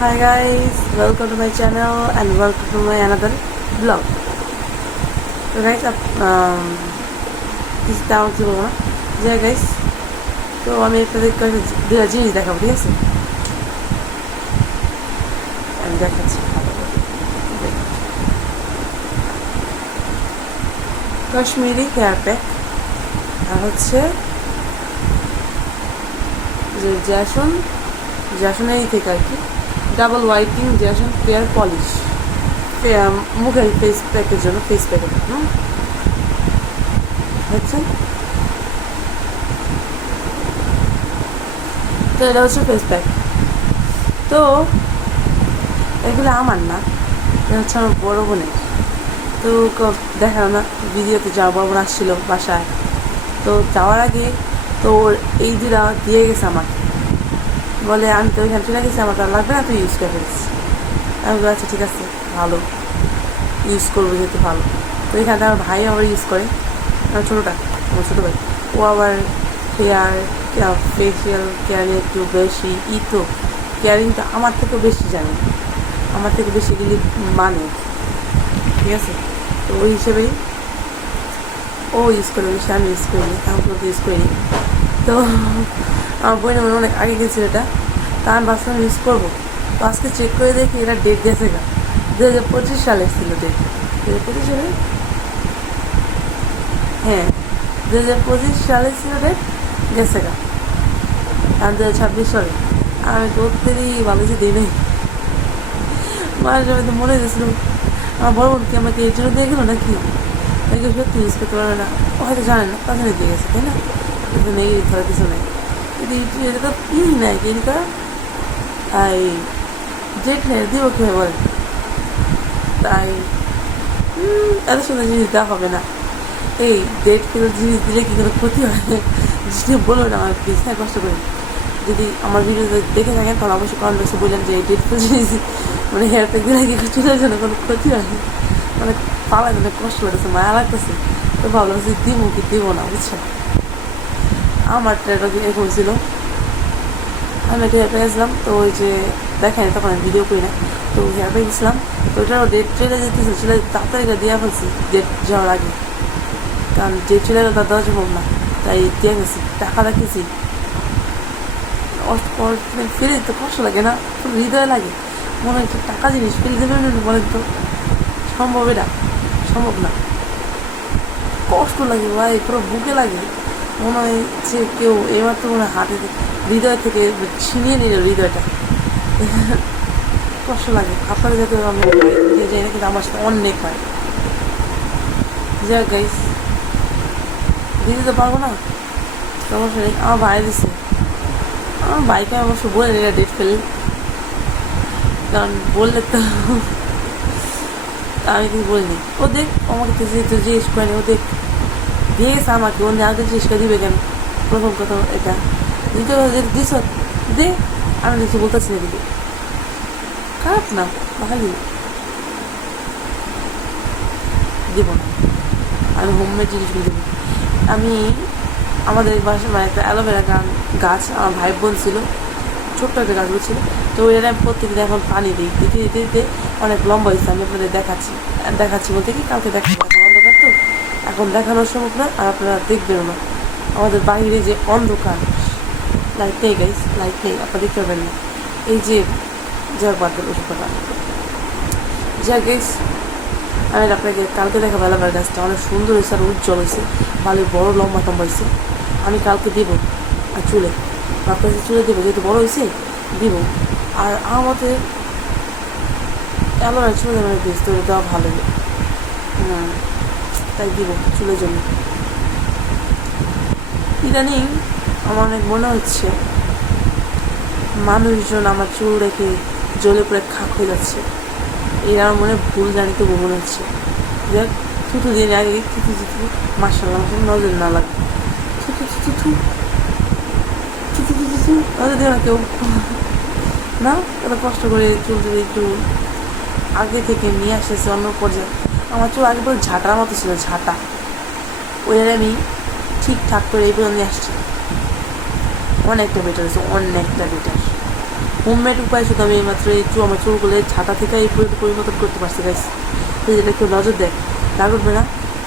Hi guys, welcome to my channel and welcome to my another vlog. So guys, this down কি বলবো না যে guys, তো আমি আপনাদের দুটা জিনিস দেখাবো, ঠিক আছে? আমি দেখাচ্ছি কাশ্মীরি হেয়ার প্যাক আর হচ্ছে যে জ্যাসনের থেকে আর কি double whitening Jason fair polish মুখের ফেস প্যাকের জন্য ফেস প্যাকের হচ্ছে। তো এটা হচ্ছে ফেস প্যাক। তো এগুলো আমার না, এটা হচ্ছে আমার বড়ো বোনের। তো দেখালো না ভিডিওতে, যাওয়া বড় বোন আসছিলো বাসায়। তো যাওয়ার আগে তো এই দুটা দিয়ে গেছে আমাকে, বলে আমি তো ওইখানে চলে গেছি, আমার তার লাগবে না, তুই ইউজ করে ফেলছিস। আমি বলি আচ্ছা ঠিক আছে, ভালো ইউজ করবো যেহেতু ভালো। তো এখানে আমার ভাই আবার ইউজ করে, আমার ছোটোটা, আমার ছোটো ভাই, ও আবার হেয়ার ফেসিয়াল কেয়ারিং একটু বেশি তো কেয়ারিংটা আমার থেকেও বেশি জানে, আমার থেকে বেশি গেলে মানে, ঠিক আছে? তো ওই হিসেবেই ও ইউজ করে, বেশি আমি ইউজ করিনি, আমি তো ইউজ করিনি। তো আমার বইনে মনে অনেক আগে গেছিল এটা, তা আমি ভাবছিলাম ইউজ করবো। তো আজকে চেক করে দেখি এটা ডেট গেছে গা, 2025 সালে ছিল ডেট। 2025 সালে, হ্যাঁ 2025 সালে ছিল ডেট, গেছে গা আর 2026 সালে। আমি তো ওদেরই ভালো যে দিই নাই, মায়ের জন্য তো মনে হয়েছিল আমার বড় বোনকে আমাকে এর জন্য দিয়ে গেলো নাকি, নাকি সত্যি ইউজ করতে পারবে না, ও হয়তো জানে না, তার জন্য দিয়ে গেছে, তাই না? কিন্তু নেই, ধরা কিছু নেই, কিন্তু এটা তো ই নাই কি করা, এই ডেট নেই দিব কীভাবে বলে, তাই এত সুন্দর জিনিস দেওয়া হবে না। এই ডেট ফেল জিনিস দিলে কি কোনো ক্ষতি হয়? জিনিসটা বলবে না আমার প্লিজ, হ্যাঁ কষ্ট করি। যদি আমার ভিডিও দেখে থাকেন তাহলে অবশ্যই কমেন্ট বক্সে বললেন যে এই ডেট ফেল জিনিস মানে হেয়ার প্যাক দিলে কি চুলের জন্য কোনো ক্ষতি হয়, মানে পালার জন্য কষ্ট লাগতেছে, মায়া লাগতেছে। তো ভাবলাম যে দিব কি দিব না, বুঝছেন? আমার ট্রেটা এরকম ছিল, আমি একটা হেয়ার প্যাক গেছিলাম, তো ওই যে দেখেন তখন আমি ভিডিও করি না, তো হেয়ার প্যাক গেছিলাম, তো ওটাও ডেট চলে যেতেছিল, চলে তাড়াতাড়ি দেওয়া ফেলছি ডেট যাওয়ার আগে, কারণ ডেট চলে গেলে তার দেওয়া সম্ভব না, তাই দিয়ে গেছি, টাকা রাখেছি। ফেলে দিতে কষ্ট লাগে না, খুব হৃদয় লাগে, মনে হচ্ছে টাকা জিনিস ফেলে দেবেন বলেন তো, সম্ভব? এটা সম্ভব না, কষ্ট লাগে ভাই, পুরো বুকে লাগে, মনে হয় যে কেউ এইমাত্র মনে হয় হাতে হৃদয় থেকে ছিনিয়ে নিল হৃদয়টা। কষ্ট লাগে, আপনাদের যাতে আমি দিয়ে যাই না, কিন্তু আমার সাথে অনেক হয়। যাক গাইস, দিতে তো পারবো না, সমস্যা নেই, আমার ভাই দিছে, আমার ভাইকে অবশ্য বলে এটা ডেট ফেল, কারণ বললে তো আমি কিছু বলিনি। ও দেখ আমাকে তো জিজ্ঞেস করেনি, ও দেখ দিয়ে গেছে আমাকে, অন্য আগে জিজ্ঞেস করে দিবে কেন? প্রথম কথা এটা দিতে দিস দে, আমি কিছু বলতেছি না, দিদি খারাপ না, ভালোই, দিব না, আমি হোমমেড জিনিসগুলো দেবো। আমি আমাদের বাসায় মানে একটা অ্যালোভেরা গাছ আমার ভাই বোন ছিল, ছোট্ট একটা গাছগুলো ছিল, তো এর আমি প্রত্যেকদিন এখন পানি দিই, দিতে দিতে দিতে অনেক লম্বা হয়েছে। আমি আপনাদের দেখাচ্ছি বলতে কি কালকে দেখাবো, এখন অন্ধকার তো এখন দেখানোর সম্ভব না, আর আপনারা দেখবেন না, আমাদের বাইরে যে অন্ধকার, লাইট নেই গাইস, লাইট নেই, আপনারা দেখতে পাবেন না। এই যে যাক বাদ দেন ওষুধ কথা, যাক গাইস আমি আপনাকে কালকে দেখাবো অ্যালোভেরা গাছটা অনেক সুন্দর হয়েছে আর উজ্জ্বল হয়েছে, ভালো বড় লম্বা হয়েছে। আমি কালকে দিব আর চুলে, আপনার চুলে দেবো, যেহেতু বড় হয়েছে দিব। আর আমাদের অ্যালোভেরা চুলে মানে বেশ তৈরি দেওয়া ভালো, তাই দিব চুলের জন্য। ইদানিং আমার অনেক মনে হচ্ছে মানুষজন আমার চুল রেখে জ্বলে পড়ে খাক হয়ে যাচ্ছে, এরা আমার মনে ভুল জানি, তবু মনে হচ্ছে যে থুতু দিয়ে আগে থুতু থুতু মার্শাল্লাহ নজর না লাগে, থুতু থুতু থু থুতু থুতু থু নজর দিও না কেউ না, এত কষ্ট করে চুল যদি একটু আগে থেকে নিয়ে আসেছে অন্য পর্যায়ে। আমার চুল আগে পরে ঝাঁটার মতো ছিল, ঝাঁটা, ওই আমি ঠিকঠাক করে এই পর্যন্ত নিয়ে আসছি, অনেকটা বেটার হয়েছে, অনেকটা বেটার। হোমমেড উপায় শুধু আমি মাত্র একটু আমার চুলগুলো ছাতা থেকে এই পরিবর্তন করতে পারছি গাইস। তুই যেটা একটু নজর দেয় রাগ উঠবে না,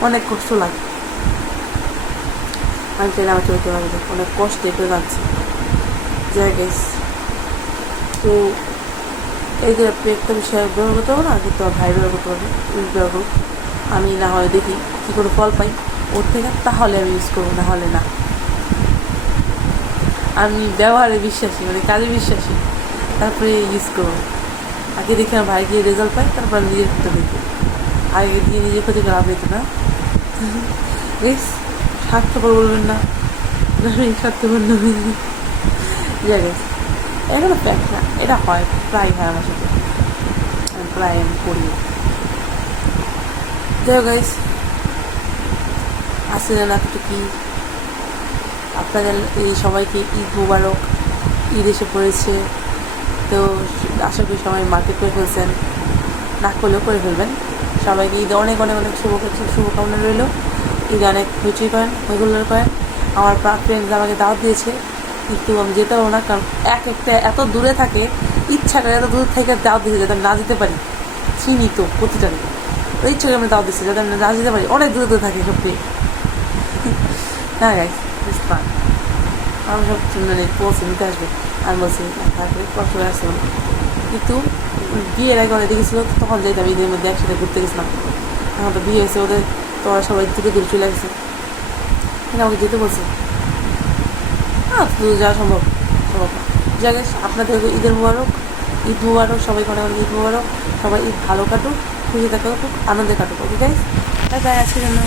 অনেক কষ্ট লাগে। আমি চাইলে আমার চলতে পারবে অনেক কষ্টে করে যাচ্ছি যাই গাইস। তো এই যে আপনি একটা বিষয় ব্যবহার করতে হবে না, কিন্তু আমার ভাই ব্যবহার করতে পারবে, ব্যবহার করুক। আমি না হয় দেখি কী করে ফল পাই ওর থেকে, তাহলে আমি ইউজ করবো, না হলে না। আমি ব্যবহারে বিশ্বাসী, মানে কাজে বিশ্বাসী, তারপরে ইউজ করবো। আগে দেখি আমার ভাই গিয়ে রেজাল্ট পাই, তারপর আমি নিজের ক্ষতি দেখি। আগে দিয়ে নিজের ক্ষতি করে লাভ হইতো না। বেশ স্বার্থপর বলবেন না, স্বার্থপর নবেন যাই এটা তো ফ্যাক্ট না, এটা হয়, প্রায় হয় আমার সাথে, প্রায় আমি করি। যাই হোক গাইস, আসলে না একটু কি আপনাদের এই সবাইকে ঈদ মোবারক। ঈদ এসে পড়েছে, তো আশা করি সবাই মার্কেট করে ফেলছেন, না করলেও করে ফেলবেন। সবাইকে ঈদে অনেক অনেক অনেক শুভকামনা রইল। ঈদে অনেক হইচই করেন, হইগুলোর করেন। আমার ফ্রেন্ডস আমাকে দাওয়াত দিয়েছে, কিন্তু আমি যেতে পারবো না, কারণ একটা এত দূরে থাকে, ইচ্ছা করে এত দূর থেকে দাওয়াত দিয়েছে যাতে আমি না যেতে পারি। চিনি তো প্রতিটাকে, ওই ইচ্ছা করে আমি দাওয়াত দিচ্ছি যাতে আমি না যেতে পারি, অনেক দূরে দূরে থাকে সব পেয়ে। হ্যাঁ গাইস, ফান। আমি সব মানে পৌঁছে নিতে আসবে, আমি বলছি তারপরে কষ্ট করে আসলাম। কিন্তু বিয়ের আগে অনেক দেখেছিল, তখন যাইতাম ঈদের মধ্যে একসাথে ঘুরতে গেছিলাম। এখন তো বিয়ে হয়েছে ওদের, তো ওরা সবাই দূরে দূরে চলে গেছে, কিন্তু আমাকে যেতে বলছে। হ্যাঁ, তো যাওয়া সম্ভব সম্ভব না। যাই হোক, আপনাদের ঈদের মুবারক, ঈদ মুবারক, সবাইকে অনেক অনেক ঈদ মুবারক। সবাই ঈদ ভালো কাটুক, খুশি থাকুক, আনন্দে কাটুক। ওকে গাইস, বাই বাই, আজকের জন্য।